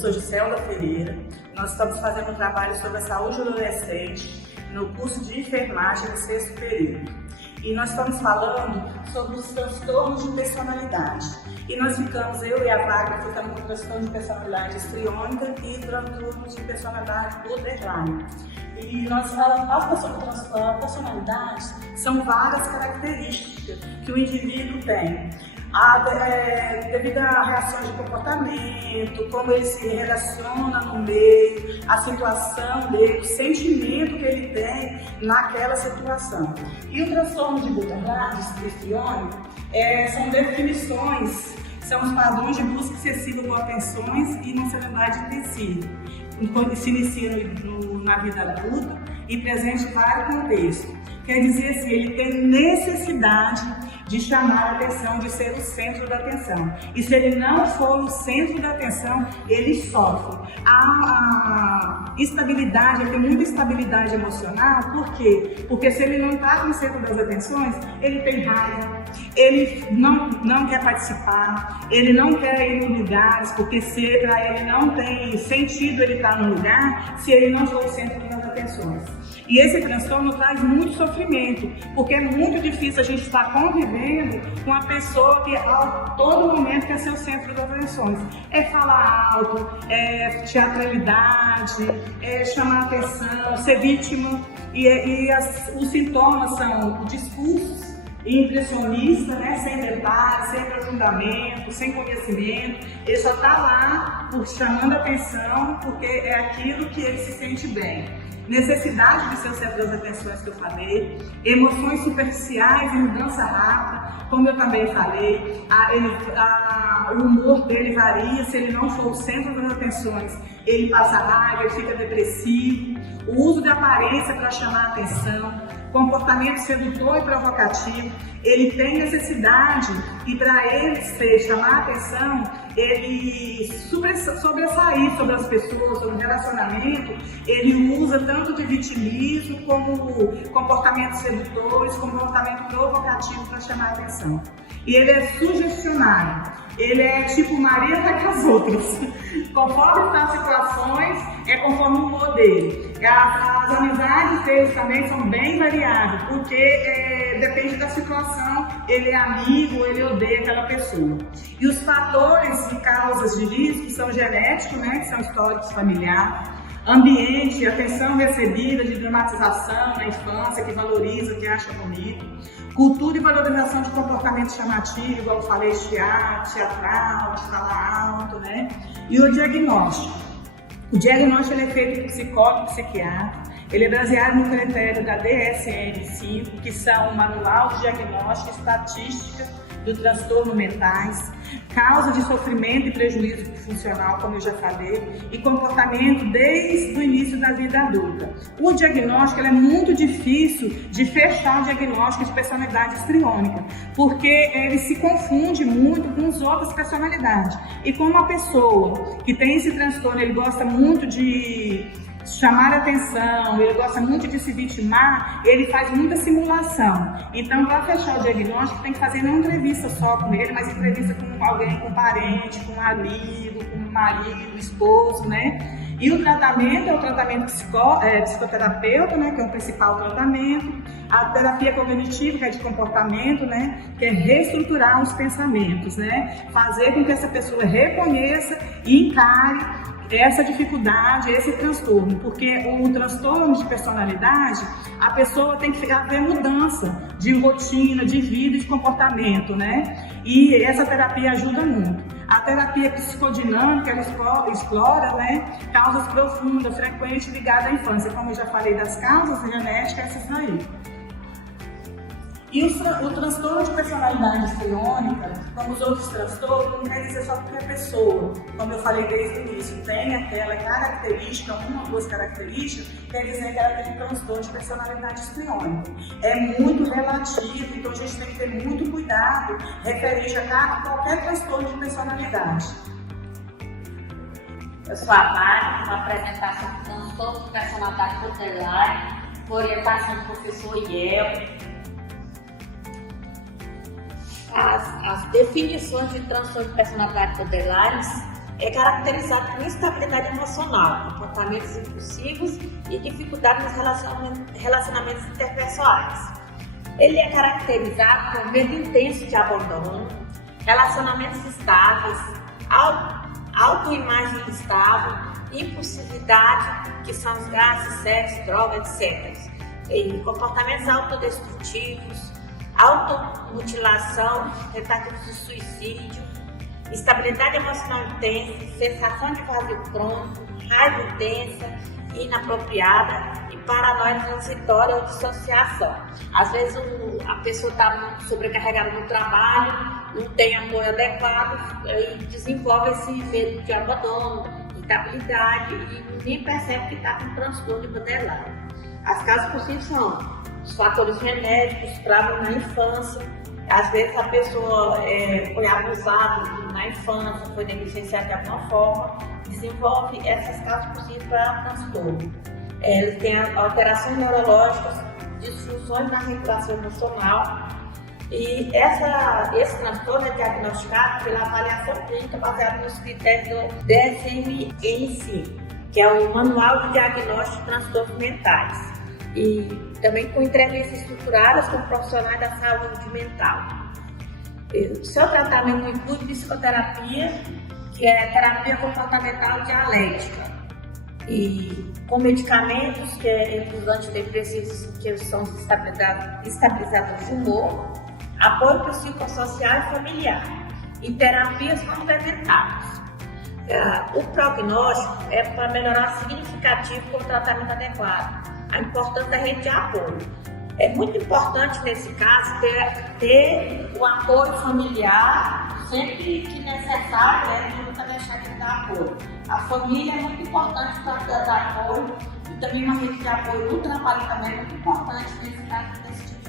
sou Giselda Ferreira. Nós estamos fazendo um trabalho sobre a saúde do adolescente no curso de enfermagem do 6º período. E nós estamos falando sobre os transtornos de personalidade. E nós ficamos, eu e a Wagner, ficamos com transtorno de personalidade histriônica e transtornos de personalidade borderline. E nós falamos sobre personalidades, são várias características que o indivíduo tem. Devido a reações de comportamento, como ele se relaciona no meio, a situação dele, o sentimento que ele tem naquela situação. E o transtorno de borderline, histriônico, são definições, são os padrões de busca excessiva por atenções e emocionalidade intensiva. Enquanto se inicia na vida adulta e presente em vários contextos. Quer dizer assim, ele tem necessidade de chamar a atenção, de ser o centro da atenção. E se ele não for o centro da atenção, ele sofre. A instabilidade, ele tem muita instabilidade emocional, por quê? Porque se ele não está no centro das atenções, ele tem raiva, ele não quer participar, ele não quer ir em lugares, porque se para ele não tem sentido ele estar no lugar, se ele não for o centro das atenções. E esse transtorno traz muito sofrimento, porque é muito difícil a gente estar convivendo com uma pessoa que a todo momento quer ser o centro das atenções. É falar alto, é teatralidade, é chamar atenção, ser vítima. Os sintomas são discursos impressionista, né? Sem detalhes, sem aprofundamento, sem conhecimento. Ele só está lá chamando atenção porque é aquilo que ele se sente bem. Necessidade de ser o centro das atenções que eu falei, emoções superficiais e mudança rápida, como eu também falei, o humor dele varia, se ele não for o centro das atenções, ele passa raiva, ele fica depressivo, o uso de aparência para chamar atenção, comportamento sedutor e provocativo, ele tem necessidade e para ele chamar a atenção, ele sobressair sobre as pessoas, sobre o relacionamento, ele usa tanto de vitimismo como comportamentos sedutores, comportamento provocativo para chamar a atenção. E ele é sugestionário, ele é tipo Maria vai com as outras, conforme estão as situações, é conforme o humor dele. As amizades deles também são bem variadas, porque depende da situação, ele é amigo, ele odeia aquela pessoa. E os fatores e causas de risco são genéticos, né, que são históricos familiares, ambiente, atenção recebida de dramatização na infância, que valoriza, que acha bonito, cultura e valorização de comportamento chamativo, igual eu falei, teatral, de falar alto, né? E o diagnóstico. O diagnóstico ele é feito por psicólogo e psiquiatra, ele é baseado no critério da DSM-5, que são o Manual de Diagnóstico e Estatística do Transtorno Mentais, causa de sofrimento e prejuízo funcional, como eu já falei, e comportamento desde o início da vida adulta. O diagnóstico é muito difícil de fechar o diagnóstico de personalidade histriônica, porque ele se confunde muito com as outras personalidades. E como uma pessoa que tem esse transtorno, ele gosta muito de chamar atenção, ele gosta muito de se vitimar, ele faz muita simulação. Então, para fechar o diagnóstico, tem que fazer não entrevista só com ele, mas entrevista com alguém, com parente, com amigo, com marido, esposo, né? E o tratamento é o tratamento psicoterapeuta, né, que é o principal tratamento. A terapia cognitiva, que é de comportamento, né, que é reestruturar os pensamentos, né? Fazer com que essa pessoa reconheça e encare essa dificuldade, esse transtorno, porque o transtorno de personalidade, a pessoa tem que haver mudança de rotina, de vida e de comportamento, né? E essa terapia ajuda muito. A terapia psicodinâmica, ela explora, né, causas profundas, frequentes ligadas à infância, como eu já falei das causas genéticas, essas aí. E o transtorno de personalidade histriônica, como os outros transtornos, não quer dizer só porque a pessoa, como eu falei desde o início, tem aquela característica, uma ou duas características, quer dizer que ela tem um transtorno de personalidade histriônica. É muito relativo, então a gente tem que ter muito cuidado referente a qualquer transtorno de personalidade. Eu sou a Mari, uma apresentação de transtorno de personalidade borderline, com orientação do professor Iel. As definições de transtorno de personalidade borderline é caracterizado por instabilidade emocional, comportamentos impulsivos e dificuldade nos relacionamentos interpessoais. Ele é caracterizado por medo intenso de abandono, relacionamentos estáveis, autoimagem instável, impulsividade, que são os gases, sexo, droga, etc. E comportamentos autodestrutivos, automutilação, tentativas de suicídio, instabilidade emocional intensa, sensação de vazio crônico, raiva intensa, inapropriada e paranoia transitória ou dissociação. Às vezes a pessoa está muito sobrecarregada no trabalho, não tem apoio adequado e desenvolve esse medo de abandono, instabilidade e nem percebe que está com transtorno borderline. As causas possíveis são os fatores genéticos, traumas na infância. Às vezes a pessoa foi abusada na infância, foi negligenciada de alguma forma, desenvolve essas causas possíveis para transtorno. Ele tem alterações neurológicas, disfunções na regulação emocional e esse transtorno é diagnosticado pela avaliação clínica baseada nos critérios do DSM-5, que é o Manual de Diagnóstico de Transtornos Mentais. E também com entrevistas estruturadas com profissionais da saúde mental. O seu tratamento inclui psicoterapia, que é terapia comportamental dialética, e com medicamentos, que é os antidepressivos, que são os estabilizadores de humor, apoio psicossocial e familiar, e terapias complementares. O prognóstico é para melhorar significativo com o tratamento adequado. A importância da rede de apoio. É muito importante, nesse caso, ter o apoio familiar sempre que necessário, né? Nunca deixar de dar apoio. A família é muito importante para dar apoio e também uma rede de apoio no trabalho também é muito importante nesse caso desse tipo